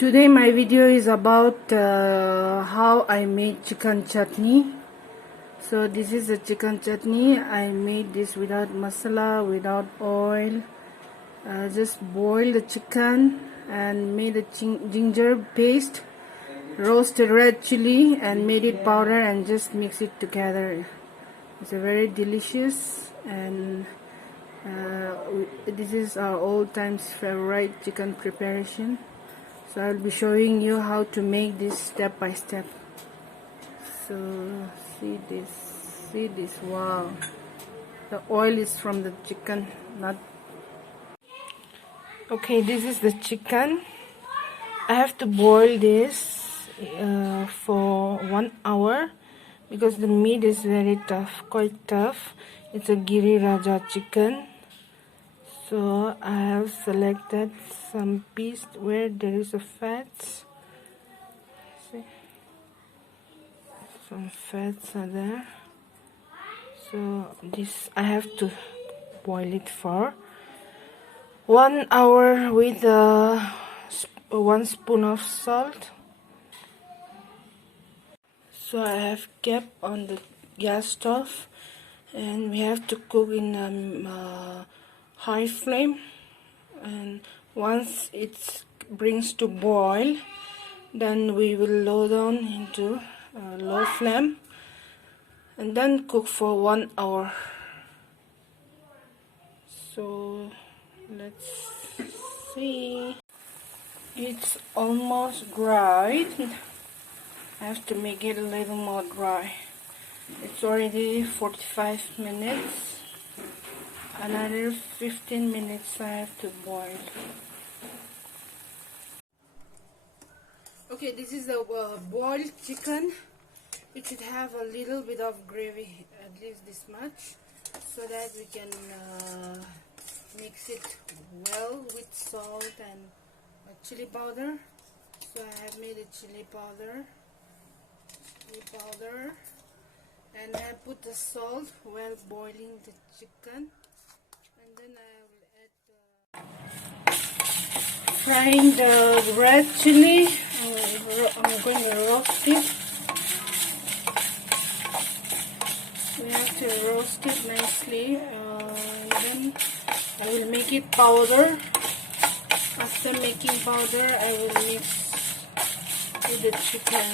Today my video is about how I made chicken chutney. So this is the chicken chutney. I made this without masala, without oil. Just boiled the chicken and made a ginger paste, roasted red chili and made it powder and just mix it together. It's a very delicious, and this is our old times favorite chicken preparation. So I'll be showing you how to make this step by step. So see this, wow, the oil is from the chicken, not okay. This is the chicken. I have to boil this for 1 hour because the meat is very tough, quite tough. It's a Giri Raja chicken. So I have selected some piece where there is a fat. See, some fats are there. So this I have to boil it for 1 hour with 1 spoon of salt. So I have kept on the gas stove, and we have to cook in high flame, and once it brings to boil, then we will lower down into low flame and then cook for 1 hour. So let's see, it's almost dried. I have to make it a little more dry. It's already 45 minutes. Another 15 minutes I have to boil. Okay, this is the boiled chicken. It should have a little bit of gravy, at least this much, so that we can mix it well with salt and chili powder. So I have made a chili powder, and I put the salt while boiling the chicken. And then I will add frying the red chili. I'm going to roast it. We have to roast it nicely, and then I will make it powder. After making powder, I will mix with the chicken.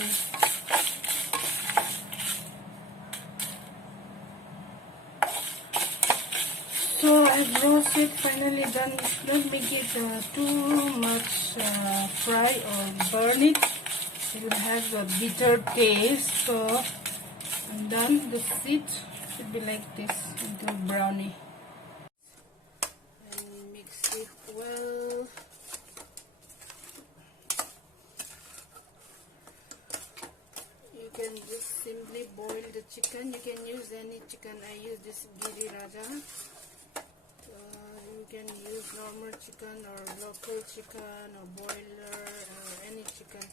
So I've roasted, finally done. Don't make it too much fry or burn it. It will have a bitter taste. So I'm done. The seed should be like this, into brownie. And mix it well. You can just simply boil the chicken. You can use any chicken. I use this Giri Raja. You can use normal chicken or local chicken or boiler or any chicken.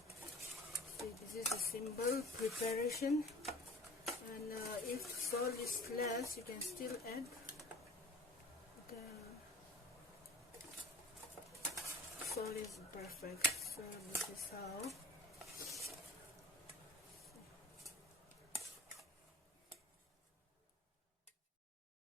See, this is a simple preparation, and if salt is less, you can still add. The salt is perfect. So this is how